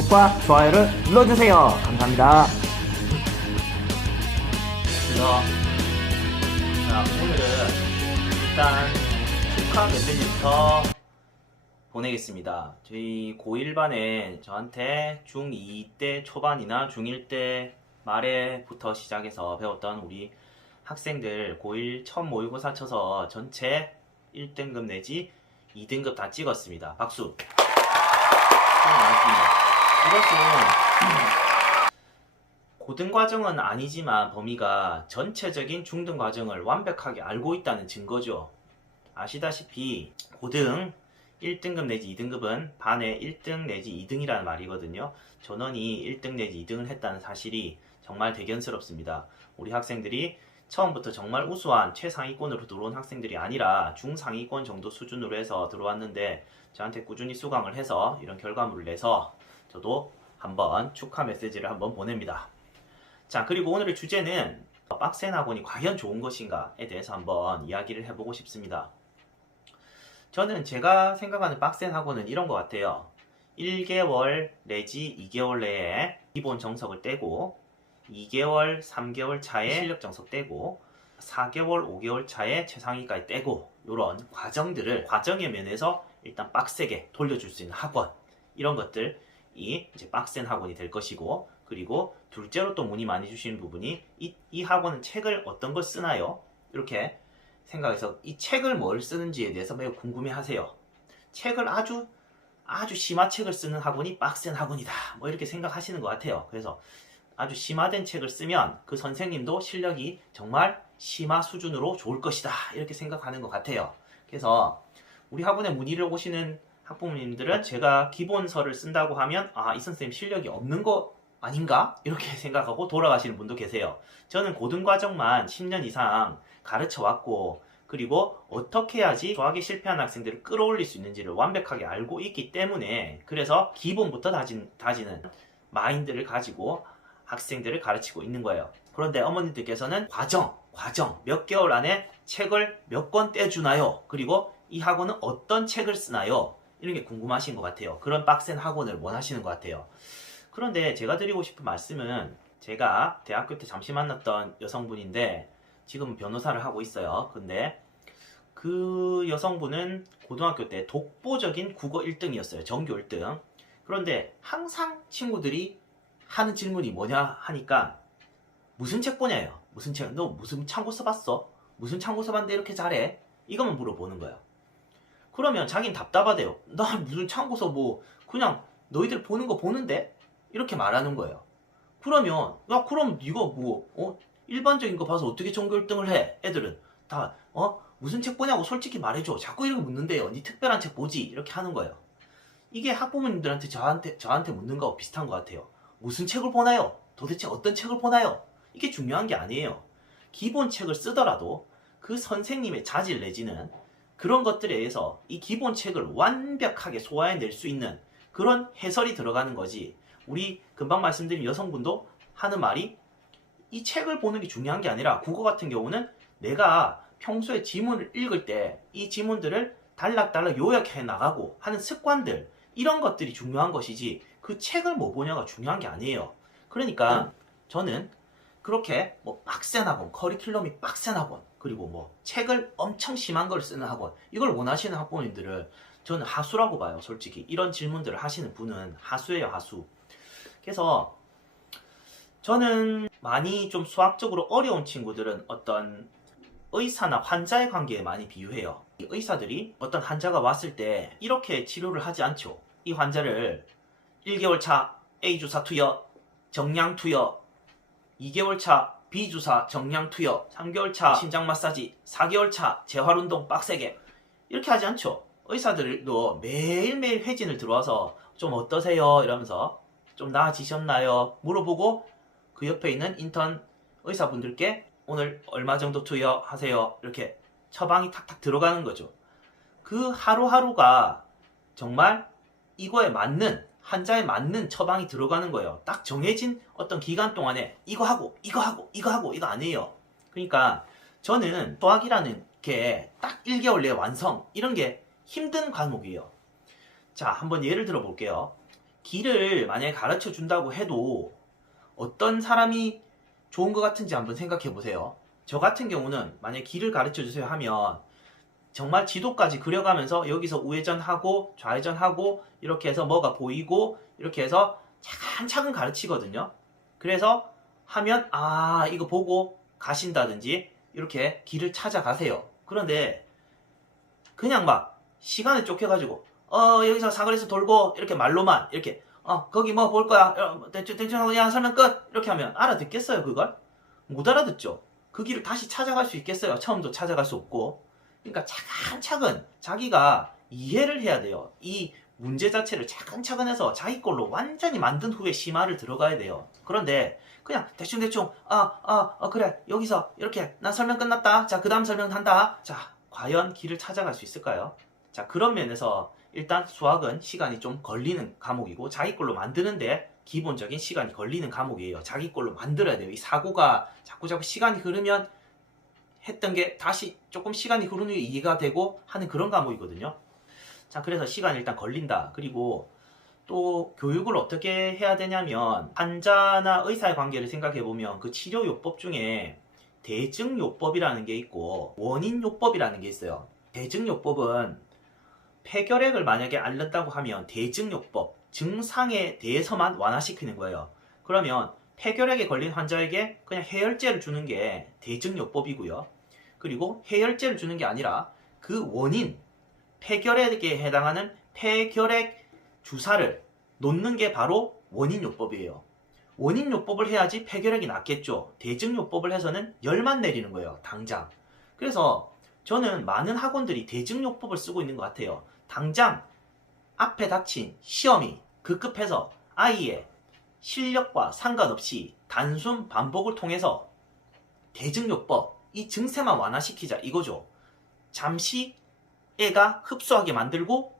구독과 좋아요를 눌러주세요. 감사합니다. 그래서 자, 오늘은 일단 축하 메시지부터 보내겠습니다. 저희 고1반에 저한테 중2 때 초반이나 중1 때 말에부터 시작해서 배웠던 우리 학생들 고1 처음 모의고사 쳐서 전체 1등급 내지 2등급 다 찍었습니다. 박수. 수고 많았습니다. 이것은 고등과정은 아니지만 범위가 전체적인 중등과정을 완벽하게 알고 있다는 증거죠. 아시다시피 고등 1등급 내지 2등급은 반에 1등 내지 2등이라는 말이거든요. 전원이 1등 내지 2등을 했다는 사실이 정말 대견스럽습니다. 우리 학생들이 처음부터 정말 우수한 최상위권으로 들어온 학생들이 아니라 중상위권 정도 수준으로 해서 들어왔는데 저한테 꾸준히 수강을 해서 이런 결과물을 내서 저도 한번 축하 메시지를 한번 보냅니다. 자, 그리고 오늘의 주제는 빡센 학원이 과연 좋은 것인가에 대해서 한번 이야기를 해보고 싶습니다. 저는 제가 생각하는 빡센 학원은 이런 것 같아요. 1개월 내지 2개월 내에 기본 정석을 떼고 2개월, 3개월 차에 실력 정석 떼고 4개월, 5개월 차에 최상위까지 떼고 이런 과정들을 과정의 면에서 일단 빡세게 돌려줄 수 있는 학원, 이런 것들이 이제 빡센 학원이 될 것이고, 그리고 둘째로 또 문의 많이 주시는 부분이 이 학원은 책을 어떤 걸 쓰나요? 이렇게 생각해서 이 책을 뭘 쓰는지에 대해서 매우 궁금해 하세요. 책을 아주 심한 책을 쓰는 학원이 빡센 학원이다, 뭐 이렇게 생각하시는 것 같아요. 그래서 아주 심화된 책을 쓰면 그 선생님도 실력이 정말 심화 수준으로 좋을 것이다, 이렇게 생각하는 것 같아요. 그래서 우리 학원에 문의를 오시는 학부모님들은 제가 기본서를 쓴다고 하면 이 선생님 실력이 없는 거 아닌가? 이렇게 생각하고 돌아가시는 분도 계세요. 저는 고등과정만 10년 이상 가르쳐 왔고, 그리고 어떻게 해야지 수학에 실패한 학생들을 끌어올릴 수 있는지를 완벽하게 알고 있기 때문에, 그래서 기본부터 다지는 마인드를 가지고 학생들을 가르치고 있는 거예요. 그런데 어머님들께서는 과정 몇 개월 안에 책을 몇 권 떼주나요? 그리고 이 학원은 어떤 책을 쓰나요? 이런 게 궁금하신 것 같아요. 그런 빡센 학원을 원하시는 것 같아요. 그런데 제가 드리고 싶은 말씀은, 제가 대학교 때 잠시 만났던 여성분인데 지금 변호사를 하고 있어요. 근데 그 여성분은 고등학교 때 독보적인 국어 1등이었어요. 전교 1등. 그런데 항상 친구들이 하는 질문이 뭐냐 하니까, 무슨 책 보냐요. 무슨 책, 너 무슨 참고 써봤어? 무슨 참고 써봤는데 이렇게 잘해? 이것만 물어보는 거예요. 그러면 자긴 답답하대요. 나 무슨 참고서 뭐 그냥 너희들 보는 거 보는데? 이렇게 말하는 거예요. 그러면 야, 그럼 네가 뭐 일반적인 거 봐서 어떻게 전교 1등을 해? 애들은 다 무슨 책 보냐고 솔직히 말해줘. 자꾸 이렇게 묻는데요. 네 특별한 책 보지? 이렇게 하는 거예요. 이게 학부모님들한테 저한테 묻는 거하고 비슷한 것 같아요. 무슨 책을 보나요? 도대체 어떤 책을 보나요? 이게 중요한 게 아니에요. 기본 책을 쓰더라도 그 선생님의 자질 내지는 그런 것들에 의해서 이 기본 책을 완벽하게 소화해낼 수 있는 그런 해설이 들어가는 거지. 우리 금방 말씀드린 여성분도 하는 말이, 이 책을 보는 게 중요한 게 아니라 국어 같은 경우는 내가 평소에 지문을 읽을 때 이 지문들을 달락달락 요약해 나가고 하는 습관들, 이런 것들이 중요한 것이지 그 책을 뭐 보냐가 중요한 게 아니에요. 그러니까 저는 그렇게 뭐 빡센 학원, 커리큘럼이 빡센 학원, 그리고 뭐 책을 엄청 심한 걸 쓰는 학원, 이걸 원하시는 학부모님들을 저는 하수라고 봐요. 솔직히 이런 질문들을 하시는 분은 하수예요, 하수. 그래서 저는 많이 좀 수학적으로 어려운 친구들은 어떤 의사나 환자의 관계에 많이 비유해요. 이 의사들이 어떤 환자가 왔을 때 이렇게 치료를 하지 않죠. 이 환자를 1개월 차 A주사 투여, 정량 투여, 2개월 차 B주사 정량 투여, 3개월 차 심장 마사지, 4개월 차 재활운동 빡세게, 이렇게 하지 않죠. 의사들도 매일매일 회진을 들어와서 좀 어떠세요? 이러면서 좀 나아지셨나요? 물어보고 그 옆에 있는 인턴 의사분들께 오늘 얼마 정도 투여하세요? 이렇게 처방이 탁탁 들어가는 거죠. 그 하루하루가 정말 이거에 맞는, 환자에 맞는 처방이 들어가는 거예요. 딱 정해진 어떤 기간 동안에 이거 하고 이거 아니에요. 그러니까 저는 수학이라는 게 딱 1개월 내에 완성, 이런 게 힘든 과목이에요. 자, 한번 예를 들어 볼게요. 길을 만약에 가르쳐 준다고 해도 어떤 사람이 좋은 것 같은지 한번 생각해 보세요. 저 같은 경우는 만약에 길을 가르쳐 주세요 하면 정말 지도까지 그려가면서 여기서 우회전하고 좌회전하고 이렇게 해서 뭐가 보이고 이렇게 해서 차근차근 가르치거든요. 그래서 하면 이거 보고 가신다든지 이렇게 길을 찾아가세요. 그런데 그냥 막 시간을 쫓겨가지고 여기서 사거리에서 돌고 이렇게 말로만 이렇게 거기 뭐 볼 거야 대충 하고 그냥 설명 끝 이렇게 하면 알아듣겠어요? 그걸? 못 알아듣죠. 그 길을 다시 찾아갈 수 있겠어요? 처음도 찾아갈 수 없고. 그러니까 차근차근 자기가 이해를 해야 돼요. 이 문제 자체를 차근차근 해서 자기 걸로 완전히 만든 후에 심화를 들어가야 돼요. 그런데 그냥 대충 그래 여기서 이렇게 난 설명 끝났다. 자, 그 다음 설명한다. 자, 과연 길을 찾아갈 수 있을까요? 자, 그런 면에서 일단 수학은 시간이 좀 걸리는 과목이고 자기 걸로 만드는데 기본적인 시간이 걸리는 과목이에요. 자기 걸로 만들어야 돼요. 이 사고가 자꾸 시간이 흐르면 했던 게 다시 조금 시간이 흐르는 게 이해가 되고 하는 그런 과목이거든요. 자, 그래서 시간이 일단 걸린다. 그리고 또 교육을 어떻게 해야 되냐면 환자나 의사의 관계를 생각해 보면 그 치료요법 중에 대증요법이라는 게 있고 원인요법이라는 게 있어요. 대증요법은 폐결핵을 만약에 앓는다고 하면 대증요법, 증상에 대해서만 완화시키는 거예요. 그러면 폐결핵에 걸린 환자에게 그냥 해열제를 주는 게 대증요법이고요. 그리고 해열제를 주는 게 아니라 그 원인, 폐결핵에 해당하는 폐결핵 주사를 놓는 게 바로 원인요법이에요. 원인요법을 해야지 폐결핵이 낫겠죠. 대증요법을 해서는 열만 내리는 거예요. 당장. 그래서 저는 많은 학원들이 대증요법을 쓰고 있는 것 같아요. 당장 앞에 닥친 시험이 급급해서 아이의 실력과 상관없이 단순 반복을 통해서 대증요법, 이 증세만 완화시키자 이거죠. 잠시 애가 흡수하게 만들고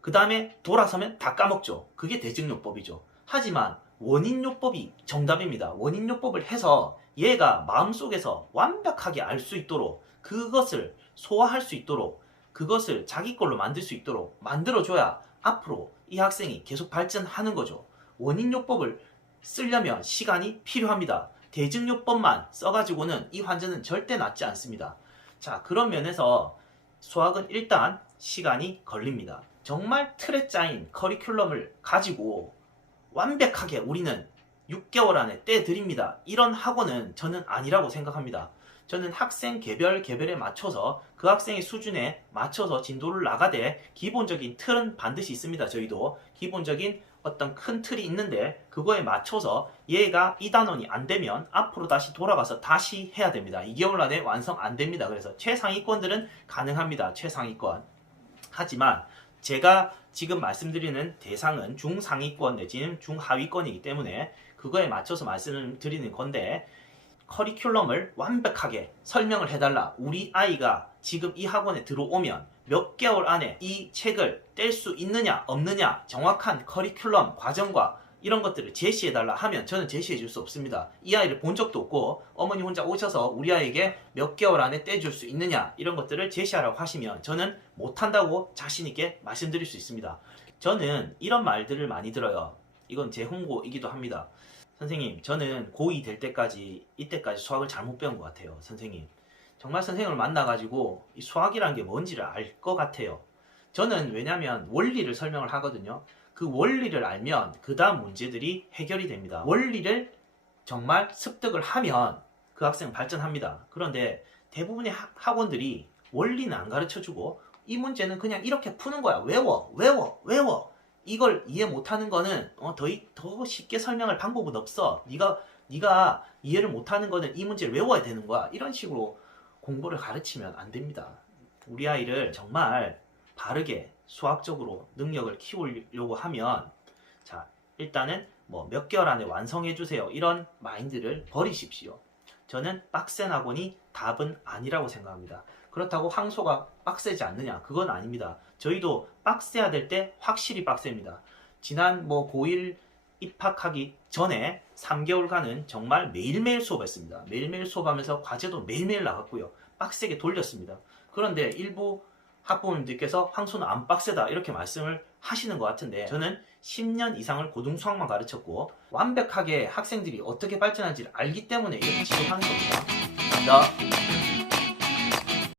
그 다음에 돌아서면 다 까먹죠. 그게 대증요법이죠. 하지만 원인요법이 정답입니다. 원인요법을 해서 얘가 마음속에서 완벽하게 알 수 있도록 그것을 소화할 수 있도록 그것을 자기 걸로 만들 수 있도록 만들어줘야 앞으로 이 학생이 계속 발전하는 거죠. 원인요법을 쓰려면 시간이 필요합니다. 대증요법만 써가지고는 이 환자는 절대 낫지 않습니다. 자, 그런 면에서 수학은 일단 시간이 걸립니다. 정말 틀에 짜인 커리큘럼을 가지고 완벽하게 우리는 6개월 안에 떼드립니다. 이런 학원은 저는 아니라고 생각합니다. 저는 학생 개별에 맞춰서 그 학생의 수준에 맞춰서 진도를 나가되 기본적인 틀은 반드시 있습니다. 저희도 기본적인 어떤 큰 틀이 있는데 그거에 맞춰서 얘가 이 단원이 안 되면 앞으로 다시 돌아가서 다시 해야 됩니다. 2개월 안에 완성 안 됩니다. 그래서 최상위권들은 가능합니다. 최상위권. 하지만 제가 지금 말씀드리는 대상은 중상위권 내지는 중하위권이기 때문에 그거에 맞춰서 말씀을 드리는 건데 커리큘럼을 완벽하게 설명을 해달라. 우리 아이가 지금 이 학원에 들어오면 몇 개월 안에 이 책을 뗄 수 있느냐 없느냐 정확한 커리큘럼 과정과 이런 것들을 제시해달라 하면 저는 제시해 줄 수 없습니다. 이 아이를 본 적도 없고 어머니 혼자 오셔서 우리 아이에게 몇 개월 안에 떼줄 수 있느냐 이런 것들을 제시하라고 하시면 저는 못한다고 자신있게 말씀드릴 수 있습니다. 저는 이런 말들을 많이 들어요. 이건 제 홍보이기도 합니다. 선생님, 저는 고2 될 때까지 이때까지 수학을 잘못 배운 것 같아요. 선생님, 정말 선생님을 만나가지고 이 수학이라는 게 뭔지를 알 것 같아요. 저는 왜냐면 원리를 설명을 하거든요. 그 원리를 알면 그 다음 문제들이 해결이 됩니다. 원리를 정말 습득을 하면 그 학생은 발전합니다. 그런데 대부분의 학원들이 원리는 안 가르쳐주고 이 문제는 그냥 이렇게 푸는 거야. 외워. 이걸 이해 못하는 거는 더 쉽게 설명할 방법은 없어. 네가 이해를 못하는 거는 이 문제를 외워야 되는 거야. 이런 식으로 공부를 가르치면 안 됩니다. 우리 아이를 정말 바르게 수학적으로 능력을 키우려고 하면 자, 일단은 뭐 몇 개월 안에 완성해 주세요. 이런 마인드를 버리십시오. 저는 빡센 학원이 답은 아니라고 생각합니다. 그렇다고 항소가 빡세지 않느냐? 그건 아닙니다. 저희도 빡세야 될 때 확실히 빡셉니다. 지난 고1 입학하기 전에 3개월간은 정말 매일매일 수업했습니다. 매일매일 수업하면서 과제도 매일매일 나갔고요. 빡세게 돌렸습니다. 그런데 일부 학부모님들께서 황소는 안 빡세다 이렇게 말씀을 하시는 것 같은데, 저는 10년 이상을 고등 수학만 가르쳤고 완벽하게 학생들이 어떻게 발전하는지를 알기 때문에 이렇게 지적하는 겁니다. 자,